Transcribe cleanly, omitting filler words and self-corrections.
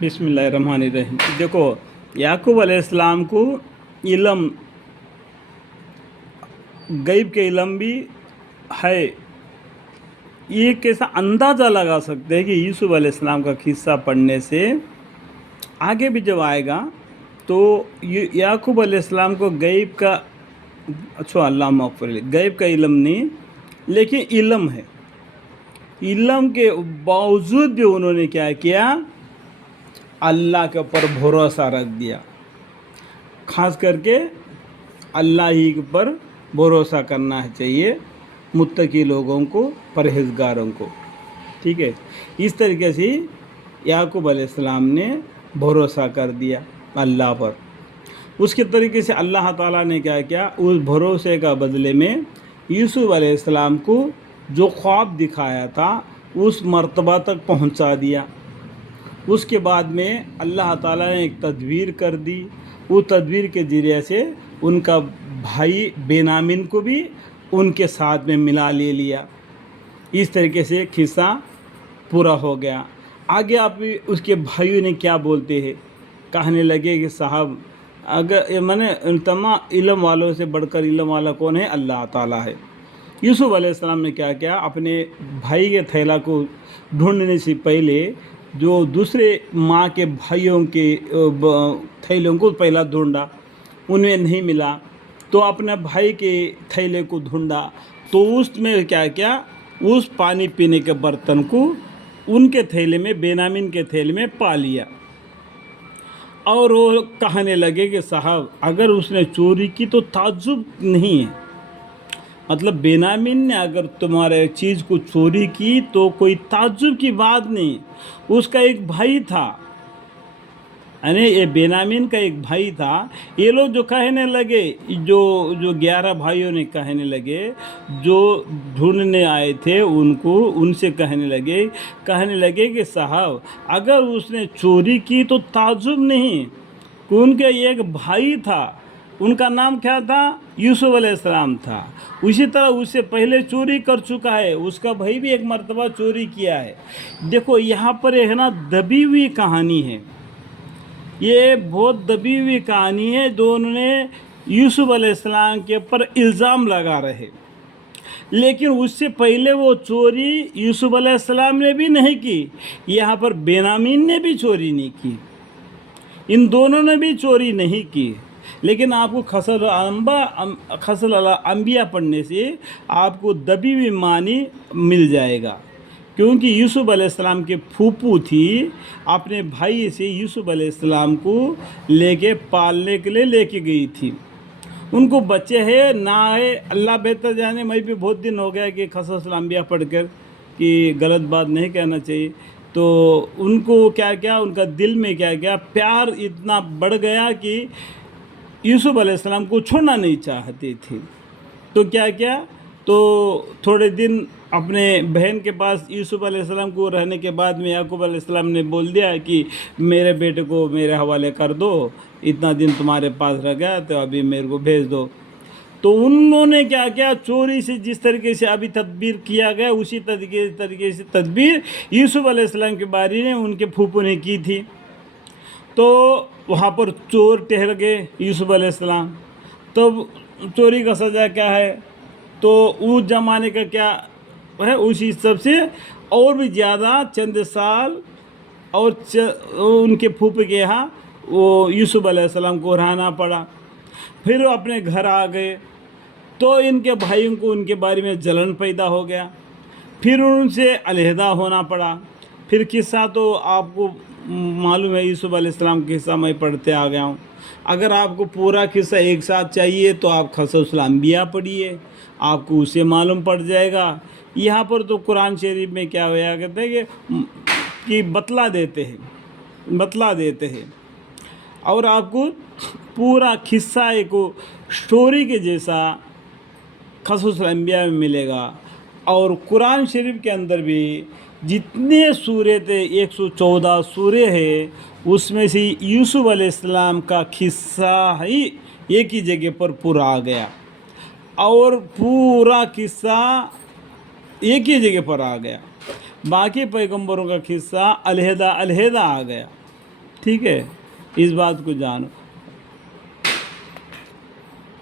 बिस्मिल्लाहिर्रहमानिर्रहीम। देखो, याकूब अलैहिस्सलाम को इल्म, गैब के इल्म भी है। ये कैसा अंदाज़ा लगा सकते हैं कि यूसुफ अलैहिस्सलाम का किस्सा पढ़ने से आगे भी जब आएगा तो याकूब अलैहिस्सलाम को गैब का, अच्छा अल्लाह मग़फ़िर, गैब का इल्म नहीं लेकिन इल्म है। इल्म के बावजूद भी उन्होंने क्या किया, अल्लाह के ऊपर भरोसा रख दिया। ख़ास करके अल्लाह ही के ऊपर भरोसा करना चाहिए मुत्तकी लोगों को, परहेज़गारों को। ठीक है, इस तरीके से याकूब अलैहिस्सलाम ने भरोसा कर दिया अल्लाह पर। उसके तरीके से अल्लाह ताला ने क्या किया, उस भरोसे का बदले में यूसुफ अलैहिस्सलाम को जो ख्वाब दिखाया था उस मर्तबा तक पहुंचा दिया। उसके बाद में अल्लाह ताला ने एक तदबीर कर दी। वो तदबीर के ज़रिए से उनका भाई बेनामिन को भी उनके साथ में मिला ले लिया। इस तरीके से किस्सा पूरा हो गया। आगे आप उसके भाइयों ने क्या बोलते हैं, कहने लगे कि साहब, अगर मैंने तमाम इल्म वालों से बढ़कर इल्म वाला कौन है, अल्लाह ताला है। यूसुफ अलैहिस्सलाम ने क्या किया, अपने भाई के थैला को ढूंढने से पहले जो दूसरे माँ के भाइयों के थैलों को पहला ढूंढा, उन्हें नहीं मिला तो अपने भाई के थैले को ढूंढा तो उसमें क्या किया, उस पानी पीने के बर्तन को उनके थैले में, बेनामिन के थैले में पा लिया। और वो कहने लगे कि साहब, अगर उसने चोरी की तो ताज्जुब नहीं है, मतलब बेनामिन ने अगर तुम्हारे चीज़ को चोरी की तो कोई ताज्जुब की बात नहीं। उसका एक भाई था, यानी ये बेनामिन का एक भाई था। ये लोग जो कहने लगे, जो 11 भाइयों ने कहने लगे, जो ढूंढने आए थे उनको, उनसे कहने लगे कि साहब, अगर उसने चोरी की तो ताज्जुब नहीं, कि उनका एक भाई था, उनका नाम क्या था, यूसुफ अलैहिस्सलाम था। उसी तरह उससे पहले चोरी कर चुका है, उसका भाई भी एक मर्तबा चोरी किया है। देखो, यहाँ पर है ना, दबी हुई कहानी है, ये बहुत दबी हुई कहानी है। जो उन्होंने यूसुफ अलैहिस्सलाम के ऊपर इल्ज़ाम लगा रहे, लेकिन उससे पहले वो चोरी यूसुफ अलैहिस्सलाम ने भी नहीं की, यहाँ पर बेनामीन ने भी चोरी नहीं की, इन दोनों ने भी चोरी नहीं की। लेकिन आपको खसल अंबिया पढ़ने से आपको दबी हुई मानी मिल जाएगा, क्योंकि यूसुफ अलैहिस्सलाम के फूफू थी, अपने भाई से यूसुफ अलैहिस्सलाम को लेके पालने के लिए लेके गई थी। उनको बच्चे है ना है, अल्लाह बेहतर जाने। मैं भी बहुत दिन हो गया कि खसल अंबिया पढ़कर, कि गलत बात नहीं कहना चाहिए। तो उनको क्या क्या, उनका दिल में क्या क्या प्यार इतना बढ़ गया कि यूसुफ अलैहिस्सलाम को छोड़ना नहीं चाहते थे। तो क्या क्या, तो थोड़े दिन अपने बहन के पास यूसुफ अलैहिस्सलाम को रहने के बाद में याकूब अलैहिस्सलाम ने बोल दिया कि मेरे बेटे को मेरे हवाले कर दो, इतना दिन तुम्हारे पास रह गया तो अभी मेरे को भेज दो। तो उन्होंने क्या किया, चोरी से जिस तरीके से अभी तदबीर किया गया, उसी तरीके से तदबीर यूसुफ अलैहिस्सलाम के बारे में उनके फूफू ने की थी। तो वहाँ पर चोर ठहर गए यूसुफ अलैहिस्सलाम। तब चोरी का सज़ा क्या है, तो उस ज़माने का क्या है, उस हिसाब से और भी ज़्यादा चंद साल और उनके फूफे के यहाँ वो यूसुफ अलैहिस्सलाम को रहना पड़ा। फिर वो अपने घर आ गए तो इनके भाइयों को उनके बारे में जलन पैदा हो गया, फिर उनसे अलहदा होना पड़ा। फिर किस्सा तो आपको मालूम है, यूसुफ अलैहिस्सलाम का किस्सा मैं पढ़ते आ गया हूँ। अगर आपको पूरा किस्सा एक साथ चाहिए तो आप खससूल अंबिया पढ़िए, आपको उससे मालूम पड़ जाएगा। यहाँ पर तो कुरान शरीफ में क्या होया कहते हैं कि बतला देते हैं और आपको पूरा किस्सा एक स्टोरी के जैसा खससूल अंबिया में मिलेगा। और कुरान शरीफ के अंदर भी जितने सूरे थे, 114 सूरे हैं, उसमें से यूसुफ अलैहिस्सलाम का किस्सा ही एक ही जगह पर पूरा आ गया, और पूरा किस्सा एक ही जगह पर आ गया। बाकी पैगंबरों का किस्सा अलहदा आ गया। ٹھیک ہے، اس بات کو جانو.